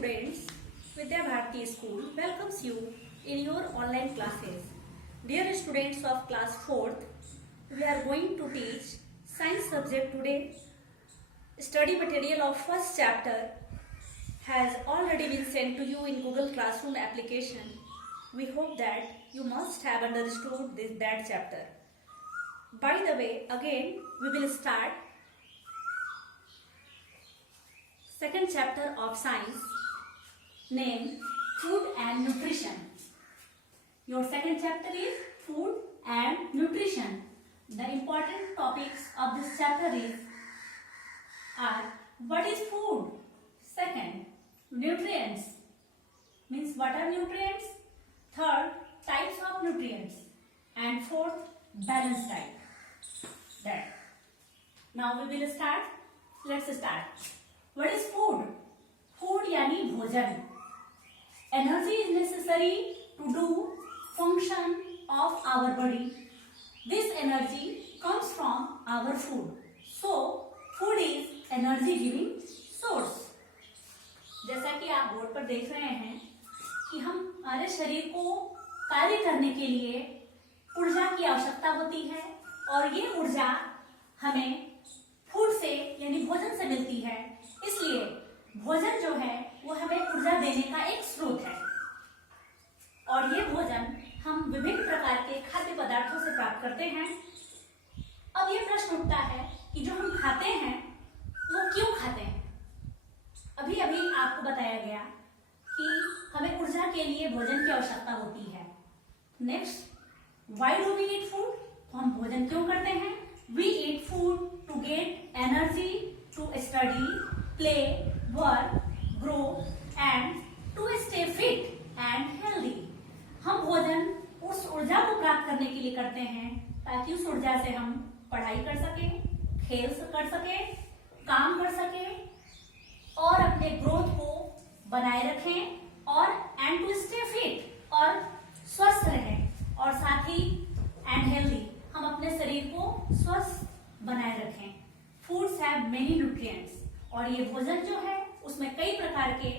students, Vidya Bharati School welcomes you in your online classes. Dear students of class 4th, we are going to teach science subject today. Study material of first chapter has already been sent to you in Google Classroom application. We hope that you must have understood that chapter. By the way, again we will start second chapter of science, named Food and Nutrition. Your second chapter is Food and Nutrition. The important topics of this chapter are what is food? Second, nutrients. Means what are nutrients? Third, types of nutrients. And fourth, balanced diet. That. Now we will start. Let's start. What is food? Food यानी भोजन. Energy is necessary to do function of our body. This energy comes from our food. So, food is energy giving source. जैसा कि आप board पर देख रहे हैं कि हमारे शरीर को कार्य करने के लिए ऊर्जा की आवश्यकता होती है और ये ऊर्जा हमें फूड से यानी भोजन से मिलती है. इसलिए भोजन जो है वो हमें ऊर्जा देने का एक स्रोत है और ये भोजन हम विभिन्न प्रकार के खाद्य पदार्थों से प्राप्त करते हैं. अब ये प्रश्न उठता है कि जो हम खाते हैं वो क्यों खाते हैं. अभी अभी आपको बताया गया कि हमें ऊर्जा के लिए भोजन की आवश्यकता होती है. Next, why do we eat food? तो हम भोजन क्यों करते हैं? We eat food to get energy to study, play, work, grow and to stay fit and healthy. हम भोजन उस ऊर्जा को प्राप्त करने के लिए करते हैं ताकि उस ऊर्जा से हम पढ़ाई कर सके, खेल कर सके, काम कर सके और अपने ग्रोथ को बनाए रखें और एंड टू स्टे फिट और स्वस्थ रहें और साथ ही एंड हेल्दी हम अपने शरीर को स्वस्थ बनाए रखें. फूड्स हैव मेनी न्यूट्रिएंट्स और ये भोजन जो है उसमें कई प्रकार के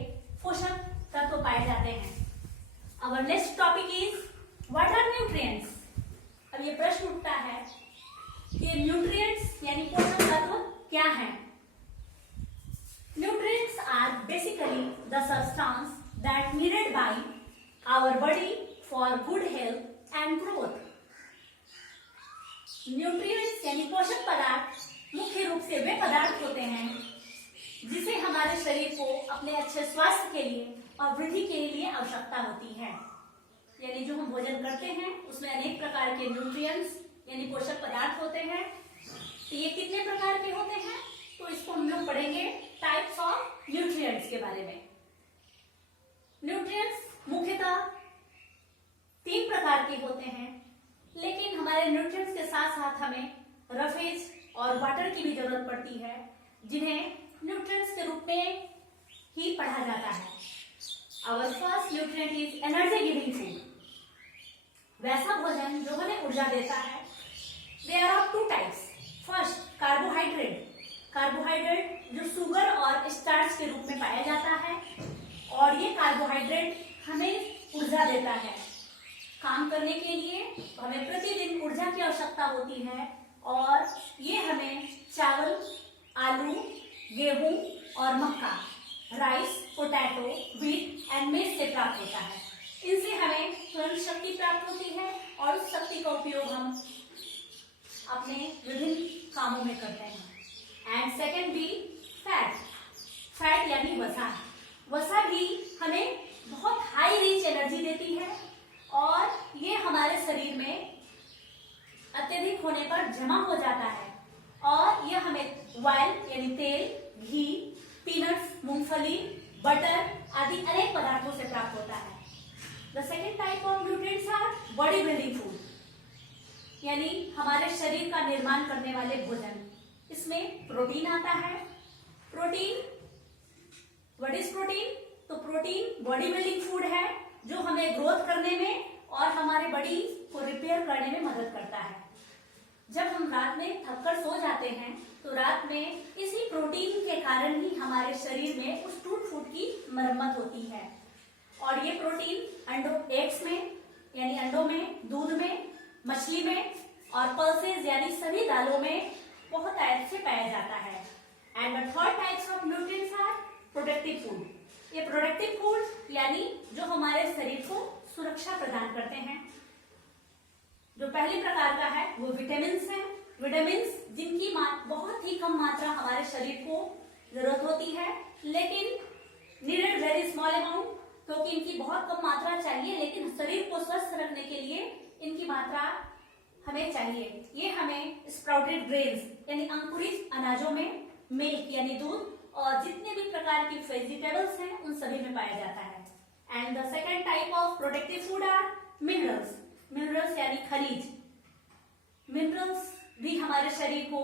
पोषक तत्व पाए जाते हैं. Our next topic is what are nutrients? अब ये प्रश्न उठता है कि न्यूट्रिएंट्स यानी पोषक तत्व क्या हैं? Nutrients are basically the substance that needed by our body for good health and growth. Nutrients यानी पोषक पदार्थ मुख्य रूप से वे पदार्थ होते हैं जिसे हमारे शरीर को अपने अच्छे स्वास्थ्य के लिए और वृद्धि के लिए आवश्यकता होती है. यानी जो हम भोजन करते हैं उसमें अनेक प्रकार के न्यूट्रिएंट्स यानी पोषक पदार्थ होते हैं. तो ये कितने प्रकार के होते हैं तो इसको हम लोग पढ़ेंगे टाइप्स ऑफ न्यूट्रिएंट्स के बारे में. न्यूट्रिएंट्स मुख्यतः 3 प्रकार के होते हैं, लेकिन हमारे न्यूट्रिएंट्स के साथ साथ हमें रफेज और वाटर की भी जरूरत पड़ती है जिन्हें न्यूट्रिएंट्स के रूप में ही पढ़ा जाता है. Our first nutrient is energy giving food. वैसा भोजन जो हमें ऊर्जा देता है. There are 2 types. First, carbohydrate. Carbohydrate जो शुगर और स्टार्च के रूप में पाया जाता है और ये कार्बोहाइड्रेट हमें ऊर्जा देता है. काम करने के लिए हमें प्रतिदिन ऊर्जा की आवश्यकता होती है और ये हमें चावल, आलू, गेहूं और मक्का, rice, potato, wheat and maize से प्राप्त होता है. इनसे हमें तुरंत शक्ति प्राप्त होती है और उस शक्ति का उपयोग हम अपने विभिन्न कामों में करते हैं. एंड सेकेंड भी फैट. फैट यानी वसा. वसा भी हमें बहुत हाई रिच एनर्जी देती है और ये हमारे शरीर में अत्यधिक होने पर जमा हो जाता है और यह हमें ऑयल यानी तेल, घी, पीनट्स, मूंगफली, बटर आदि अनेक पदार्थों से प्राप्त होता है. The second type of nutrients our body building food यानी हमारे शरीर का निर्माण करने वाले भोजन. इसमें प्रोटीन आता है. Protein, what is protein? तो प्रोटीन बॉडी बिल्डिंग फूड है जो हमें ग्रोथ करने में और हमारे बॉडी को रिपेयर करने में मदद करता है. जब हम रात में थककर सो जाते हैं तो रात में इसी प्रोटीन के कारण ही हमारे शरीर में उस टूट फूट की मरम्मत होती है। और ये प्रोटीन एग्स में यानी अंडों में, दूध में, मछली में और पल्सेस यानी सभी दालों में बहुत टाइप से पाया जाता है। And the third types of nutrients are productive food. ये प्रोडक्टिव फूड यानी जो हमारे शरीर को सुरक्षा प्रदान करते हैं। जो पहले प्रकार का है वो विटामिन्स हैं। विटामिन्स जिनकी बहुत ही कम मात्रा हमारे शरीर को जरूरत होती है, लेकिन नीडेड वेरी स्मॉल अमाउंट, क्योंकि इनकी बहुत कम मात्रा चाहिए, लेकिन शरीर को स्वस्थ रखने के लिए इनकी मात्रा हमें चाहिए। ये हमें स्प्राउटेड ग्रेन्स यानी अंकुरित अनाजों में, मिल्क यानी दूध और जितने भी प्रकार की वेजिटेबल्स हैं उन सभी में पाया जाता है। And the second type of productive food are minerals. Minerals यानी खनिज। मिनरल्स भी हमारे शरीर को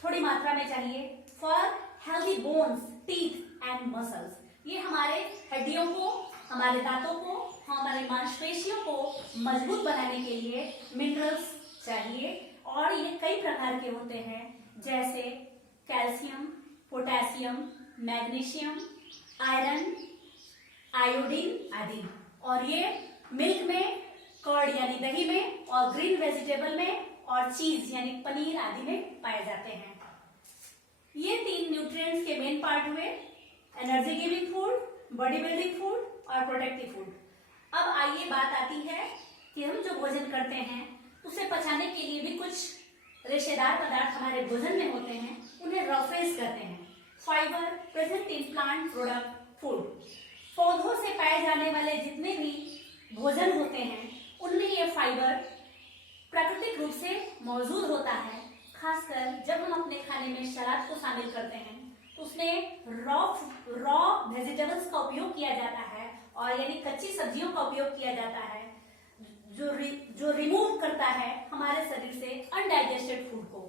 थोड़ी मात्रा में चाहिए for healthy bones, teeth and muscles. ये हमारे हड्डियों को, हमारे दांतों को, हमारे मांसपेशियों को मजबूत बनाने के लिए मिनरल्स चाहिए। और ये कई प्रकार के होते हैं, जैसे calcium, potassium, magnesium, iron, iodine आदि। और ये मिल्क में, कर्ड यानी दही में, और ग्रीन वेजिटेबल में, और चीज यानी पनीर आदि में पाए जाते हैं। ये 3 न्यूट्रिएंट्स के मेन पार्ट हुए, energy giving food, body building food और प्रोटेक्टिव फूड। अब आइए बात आती है कि हम जो भोजन करते हैं उसे पचाने के लिए भी कुछ रेशेदार पदार्थ हमारे भोजन में होते हैं, उन्हें रफेज कहते हैं। Fibre present in plant product food. पौधों से पाए जाने वाले जितने भी भोजन होते हैं उनमें ये फाइबर प्राकृतिक रूप से मौजूद होता है। खासकर जब हम अपने खाने में सलाद को शामिल करते हैं तो उसमें रॉ वेजिटेबल्स का उपयोग किया जाता है, और यानी कच्ची सब्जियों का उपयोग किया जाता है, जो रिमूव करता है हमारे शरीर से अनडाइजेस्टेड फूड को।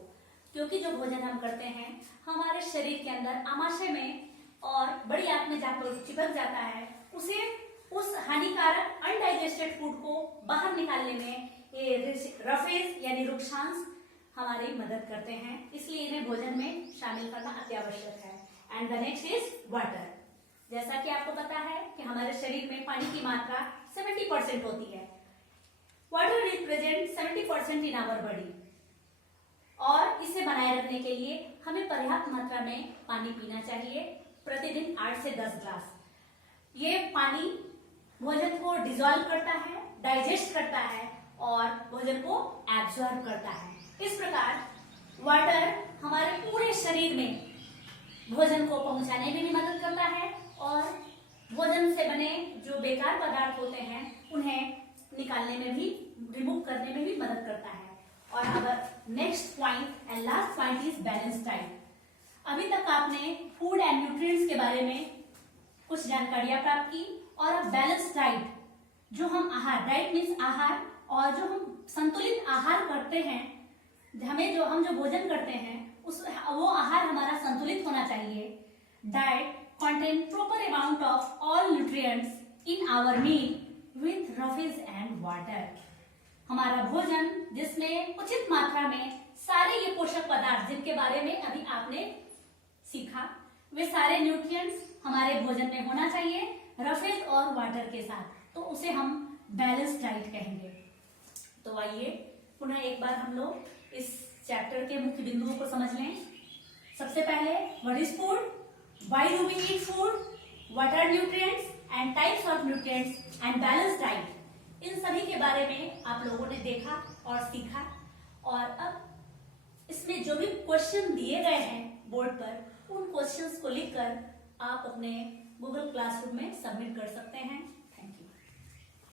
क्योंकि जो भोजन हम करते हैं हमारे शरीर के अंदर आमाशय में और बड़ी आंत में जाकर चिपक जाता है, उसे उस हानिकारक अनडाइजेस्टेड फूड को बाहर निकालने में ये रफेज यानी रुक्षांश हमारी मदद करते हैं। इसलिए इन्हें भोजन में शामिल करना अत्यावश्यक है। And the next is water. जैसा कि आपको पता है कि हमारे शरीर में पानी की मात्रा 70% होती है। Water is present 70% in our body, और इसे बनाए रखने के लिए हमें पर्याप्त मात्रा में पानी पीना चाहिए, प्रतिदिन 8 से 10 ग्लास। ये पानी भोजन को डिसॉल्व करता है, डाइजेस्ट करता है और भोजन को एब्जॉर्ब करता है। इस प्रकार वाटर हमारे पूरे शरीर में भोजन को पहुंचाने में भी मदद करता है और भोजन से बने जो बेकार पदार्थ होते हैं उन्हें निकालने में भी, रिमूव करने में भी मदद करता है। और अब next point and last point is balance diet. अभी तक आपने फूड एंड न्यूट्रिएंट्स के बारे में कुछ जानकारियां प्राप्त की, और अब बैलेंस डाइट, जो हम आहार, डाइट मीन्स आहार, और जो हम संतुलित आहार करते हैं, हम जो भोजन करते हैं वो आहार हमारा संतुलित होना चाहिए। Diet contain proper amount of all nutrients in our meal with roughage and water। हमारा भोजन जिसमें उचित मात्रा में सारे ये पोषक पदार्थ जिनके बारे में अभी आपने सीखा, वे सारे न्यूट्रिएंट्स हमारे भोजन में होना चाहिए रफेज और वाटर के साथ, तो उसे हम बैलेंस डाइट कहेंगे। तो आइए पुनः एक बार हम लोग इस चैप्टर के मुख्य बिंदुओं को समझ लें। सबसे पहले what is food, why do we eat food, what are nutrients and types of nutrients and balance diet. इन सभी के बारे में आप लोगों ने देखा और सीखा, और अब इसमें जो भी क्वेश्चन दिए गए हैं बोर्ड पर, उन क्वेश्चंस को लिखकर आप अपने गूगल क्लासरूम में सबमिट कर सकते हैं।